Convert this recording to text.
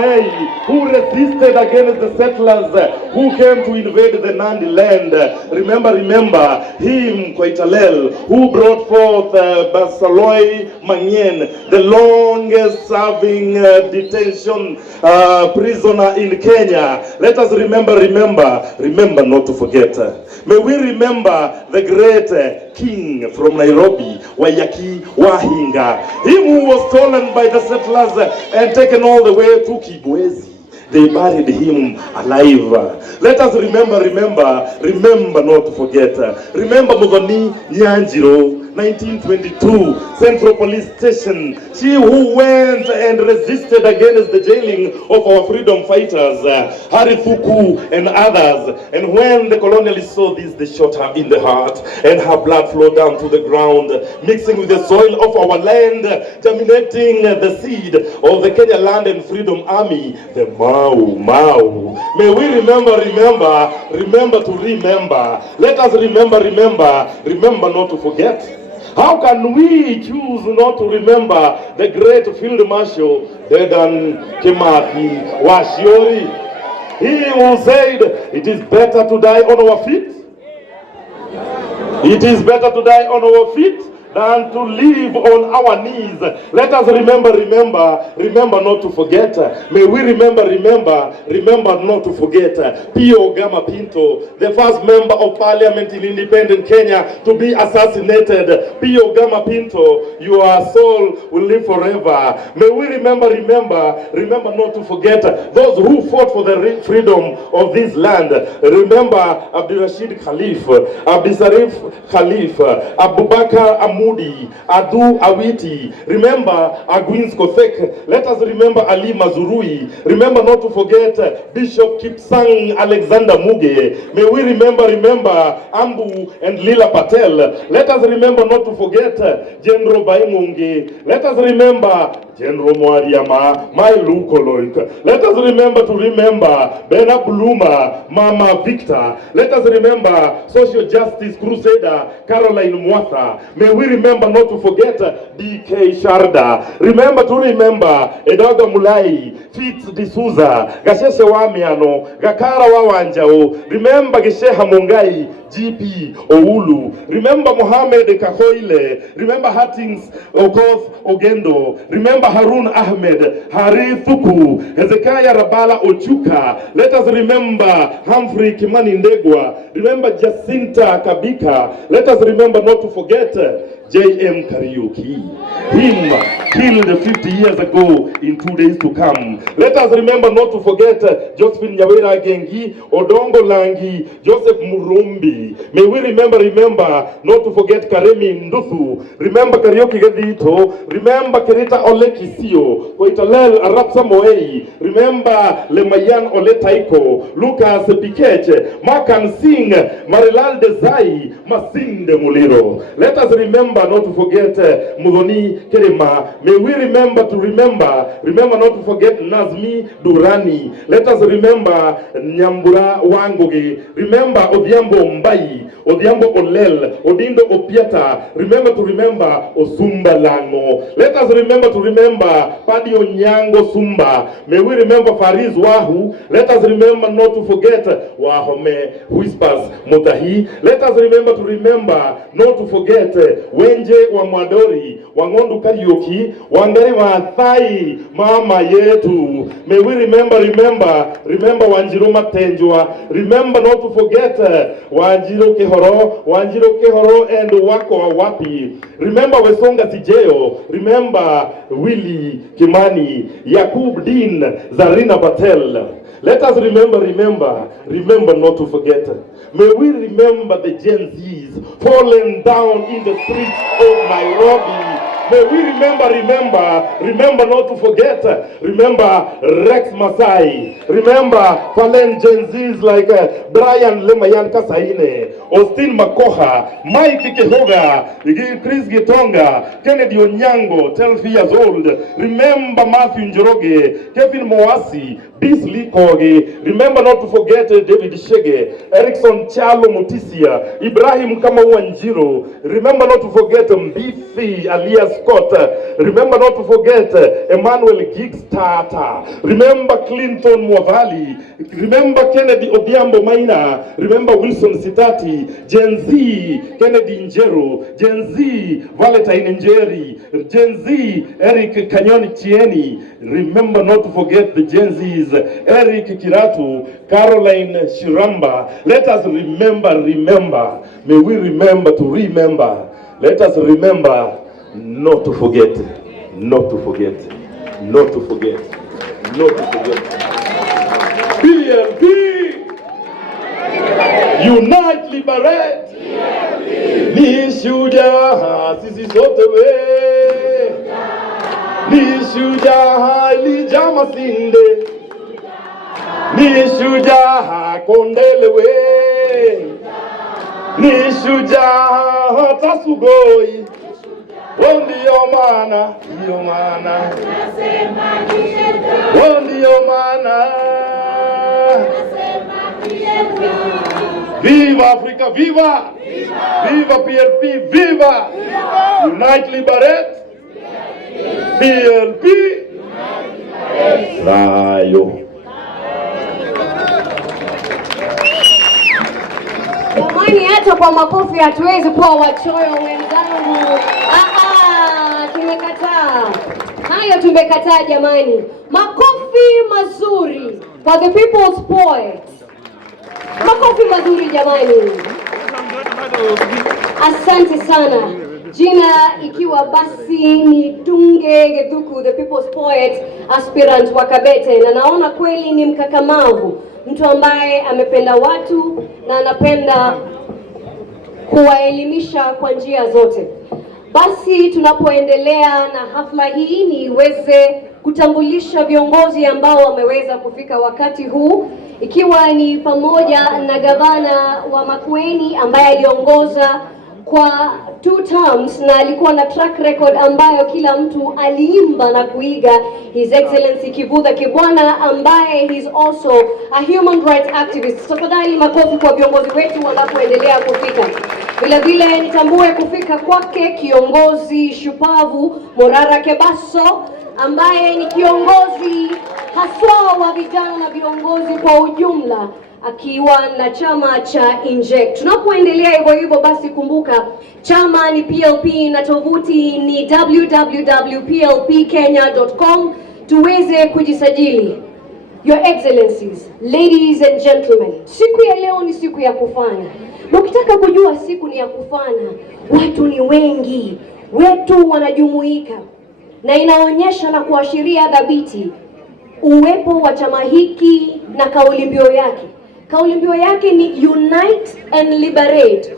Samoei, who resisted against the settlers who came to invade the Nandi land. Remember him, Koitalel, who brought forth Basaloi Mangyen, the longest serving detention prisoner in Kenya. Let us remember not to forget. May we remember the great king from Nairobi, Wayaki Wahinga, him who was stolen by the settlers and taken all the way to Kibwezi. They buried him alive. Let us remember not to forget. Remember Mugoni Nyanjiro, 1922, Central Police Station. She who went and resisted against the jailing of our freedom fighters, Harithuku and others. And when the colonialists saw this, they shot her in the heart, and her blood flowed down to the ground, mixing with the soil of our land, germinating the seed of the Kenya Land and Freedom Army, the Mau. May we remember to remember. Let us remember not to forget. How can we choose not to remember the great Field Marshal Dedan Kimathi Washiori? He who said, it is better to die on our feet. It is better to die on our feet than to live on our knees. Let us remember not to forget. May we remember not to forget. Pio Gama Pinto, the first member of parliament in independent Kenya to be assassinated. Pio Gama Pinto, your soul will live forever. May we remember not to forget those who fought for the freedom of this land. Remember Abdurrashid Khalif, Abdisarif Khalif, Abubakar Amudi, Adu Awiti. Remember Aguins Kothek. Let us remember Ali Mazurui. Remember not to forget Bishop Kipsang Alexander Muge. May we remember Ambu and Lila Patel. Let us remember not to forget General Baimunge. Let us remember General Mwariama, my Lukoloik. Let us remember Bena Bluma, Mama Victor. Let us remember social justice crusader Caroline Mwatha. May we remember not to forget DK Sharda. Remember Edoga Mulai, Fitz D'Souza, Gasheshe Wamiano, Gakara Wawanjao. Remember Gesheha Mungai, GP Oulu. Remember Mohammed Kahoile. Remember Hattings Okoth Ogendo. Remember Harun Ahmed, Harith Thuku, Hezekiah Rabala Ochuka. Let us remember Humphrey Kimani Ndegwa. Remember Jacinta Kabika. Let us remember not to forget J.M. Kariuki. Him killed 50 years ago in 2 days to come. Let us remember not to forget Josephine Nyawera Gengi, Odongo Langi, Joseph Murumbi. May we remember not to forget Karemi Nduthu. Remember Kariuki Gadito. Remember Kerita Ole Kisio, Koitalel Arap Samoei. Remember Lemayan Ole Taiko, Lucas Pikeche, Makan Singh, Marilal Desai, Masinde Muliro. Let us remember not to forget Mudhoni Kerema. May we remember not to forget Nazmi Durani. Let us remember Nyambura Wangoge. Remember Odhiambo Mbai, Odhiambo Olel, Odindo Opiata. Remember Osumba Lango. Let us remember Padi Onyango Sumba. May we remember Fariz Wahu. Let us remember not to forget Wahome Whispers Mutahi. Let us remember not to forget Wenje Wamadori, Wangondu Kariuki, Wangari Maathai, Mama Yetu. May we remember Wanjiru Matenjwa. Remember not to forget Wanjiru Kehoro and Wako Awapi. Remember Wesonga Tijeo. Remember Willie Kimani, Yakub Din, Zarina Patel. Let us remember not to forget. May we remember the Gen Zs fallen down in the streets of Nairobi. May we remember not to forget. Remember Rex Masai. Remember fallen Gen Zs like Brian Lemayan Kasaine, Austin Makoha, Mike Kehoga, Chris Gitonga, Kennedy Onyango, 12 years old. Remember Matthew Njoroge, Kevin Moasi, Bisley Koge. Remember not to forget David Shege, Erickson Chalo Mutisia, Ibrahim Kamau Wanjiro. Remember not to forget Mbithi alias Prescott. Remember not to forget Emmanuel Giggs Tata. Remember Clinton Mwavali. Remember Kennedy Odhiambo Maina. Remember Wilson Sitati. Gen Z Kennedy Njero. Gen Z Valentine Njeri. Gen Z Eric Kanyoni Chieni. Remember not to forget the Gen Zs Eric Kiratu, Caroline Shiramba. Let us remember. May we remember to remember. Let us remember not to forget. Not to forget. Not to forget. Not to forget. PLP! Unite, liberate! Ni shujaa sisi sote we. Ni shujaa Elijah Sinde. Ni shujaa Kondele we. Ni shujaa Tasugoi. Ndio maana ndio maana viva Africa, viva! Viva PLP, viva! Unite, liberate! PLP! Rayo! Jamani, hata kwa makofi hatuwezi kuwa wachoyo wenzangu. Tumekataa. Hayo tumekataa jamani. Makofi mazuri for the people's poet. Makofi mazuri jamani. Asante sana. Jina ikiwa basi ni Tunge Gethuku, the people's poet aspirant wa Kabete, na naona kweli ni mkakamavu, mtu ambaye amependa watu na anapenda kuwaelimisha kwa njia zote. Basi tunapoendelea na hafla hii, niweze kutambulisha viongozi ambao wameweza kufika wakati huu, ikiwa ni pamoja na gavana wa Makueni ambaye aliongoza kwa 2 terms na alikuwa na track record ambayo kila mtu aliimba na kuiga, His Excellency Kivutha Kibwana, ambaye he's also a human rights activist. Tafadhali makofi kwa viongozi wetu wanapoendelea kufika. Vile vile nitambue kufika kwake kiongozi shupavu Morara Kebaso, ambaye ni kiongozi haswa wa vijana na viongozi kwa ujumla, akiwa na chama cha Inject. Tunapoendelea hivyo basi kumbuka chama ni PLP na tovuti ni www.plpkenya.com, tuweze kujisajili. Your Excellencies, ladies and gentlemen, siku ya leo ni siku ya kufana. Na ukitaka kujua siku ni ya kufana, watu ni wengi, wetu wanajumuika, na inaonyesha na kuashiria dhabiti uwepo wa chama hiki na kauli mbiu yake. Kauli mbiu yake ni Unite and Liberate.